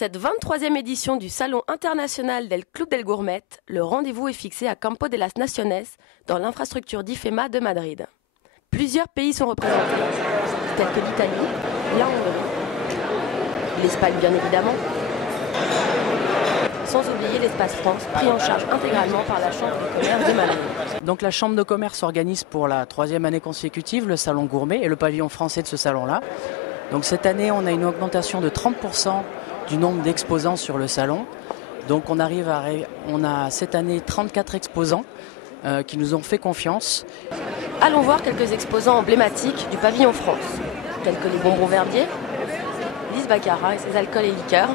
cette 23e édition du Salon international del Club del Gourmet, le rendez-vous est fixé à Campo de las Naciones, dans l'infrastructure d'IFEMA de Madrid. Plusieurs pays sont représentés, tels que l'Italie, la Hongrie, l'Espagne bien évidemment, sans oublier l'espace France, pris en charge intégralement par la Chambre de commerce de Madrid. Donc la Chambre de commerce organise pour la 3e année consécutive le Salon Gourmet et le pavillon français de ce salon-là. Donc cette année, on a une augmentation de 30% du nombre d'exposants sur le salon. Donc on a cette année 34 exposants qui nous ont fait confiance. Allons voir quelques exposants emblématiques du pavillon France, tels que les bonbons Verbier, Lise Baccarat et ses alcools et liqueurs,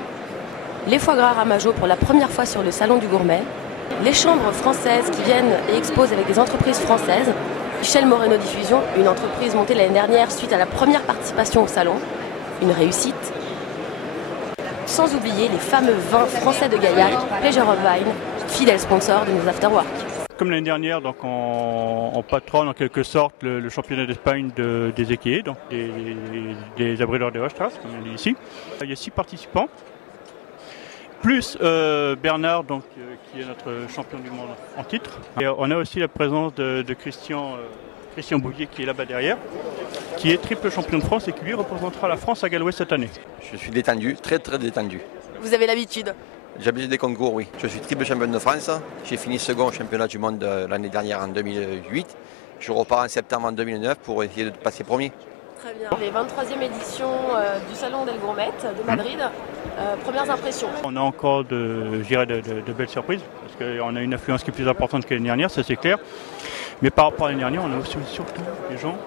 les foie gras Ramajo pour la première fois sur le Salon du Gourmet, les chambres françaises qui viennent et exposent avec des entreprises françaises, Michel Moreno Diffusion, une entreprise montée l'année dernière suite à la première participation au salon, une réussite. Sans oublier les fameux vins français de Gaillac, Pleasure of Wine, fidèle sponsor de nos afterwork. Comme l'année dernière, donc on patronne en quelque sorte le championnat d'Espagne des équillés, donc des abrideurs de Ostras, comme on dit ici. Il y a 6 participants, plus Bernard, donc, qui est notre champion du monde en titre. Et on a aussi la présence de Christian Bouvier qui est là-bas derrière, qui est triple champion de France et qui lui représentera la France à Galway cette année. Je suis détendu, très très détendu. Vous avez l'habitude? J'ai habitué des concours, oui. Je suis triple champion de France. J'ai fini second au championnat du monde l'année dernière en 2008. Je repars en septembre en 2009 pour essayer de passer premier. Très bien. Les 23e éditions du Salon del Gourmet de Madrid, premières impressions? On a encore de belles surprises, parce qu'on a une affluence qui est plus importante que l'année dernière, ça c'est clair. Mais par rapport à l'année dernière, on a aussi surtout des gens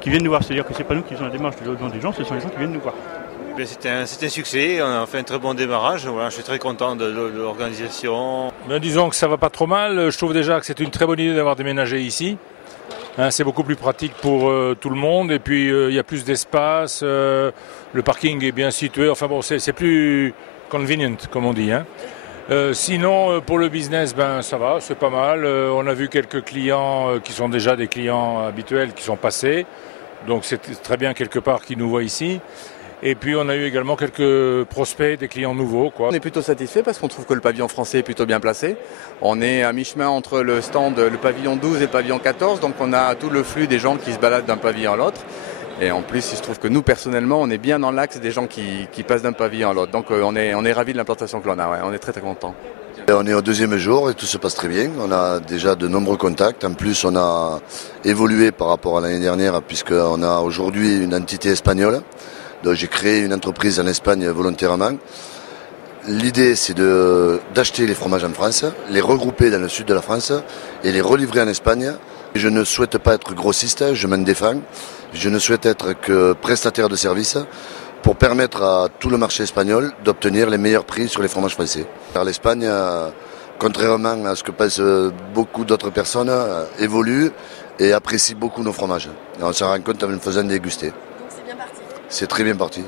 qui viennent nous voir. C'est-à-dire que ce n'est pas nous qui faisons la démarche de l'audience des gens, ce sont les gens qui viennent nous voir. C'est un succès, on a fait un très bon démarrage, voilà, je suis très content de l'organisation. Disons que ça va pas trop mal, je trouve déjà que c'est une très bonne idée d'avoir déménagé ici. C'est beaucoup plus pratique pour tout le monde et puis il y a plus d'espace, le parking est bien situé, enfin bon c'est plus convenient comme on dit. Sinon pour le business ça va, c'est pas mal, on a vu quelques clients qui sont déjà des clients habituels qui sont passés, donc c'est très bien quelque part qu'ils nous voient ici. Et puis on a eu également quelques prospects, des clients nouveaux, quoi. On est plutôt satisfait parce qu'on trouve que le pavillon français est plutôt bien placé. On est à mi-chemin entre le pavillon 12 et le pavillon 14, donc on a tout le flux des gens qui se baladent d'un pavillon à l'autre. Et en plus, il se trouve que nous, personnellement, on est bien dans l'axe des gens qui passent d'un pavillon à l'autre. Donc on est ravis de l'implantation que l'on a, ouais. On est très très contents. On est au 2e jour et tout se passe très bien. On a déjà de nombreux contacts. En plus, on a évolué par rapport à l'année dernière puisqu'on a aujourd'hui une entité espagnole. Donc j'ai créé une entreprise en Espagne volontairement. L'idée c'est d'acheter les fromages en France, les regrouper dans le sud de la France et les relivrer en Espagne. Je ne souhaite pas être grossiste, je m'en défends. Je ne souhaite être que prestataire de services pour permettre à tout le marché espagnol d'obtenir les meilleurs prix sur les fromages français. Car l'Espagne, contrairement à ce que pensent beaucoup d'autres personnes, évolue et apprécie beaucoup nos fromages. Et on s'en rend compte en le faisant déguster. Donc c'est bien parti. C'est très bien parti.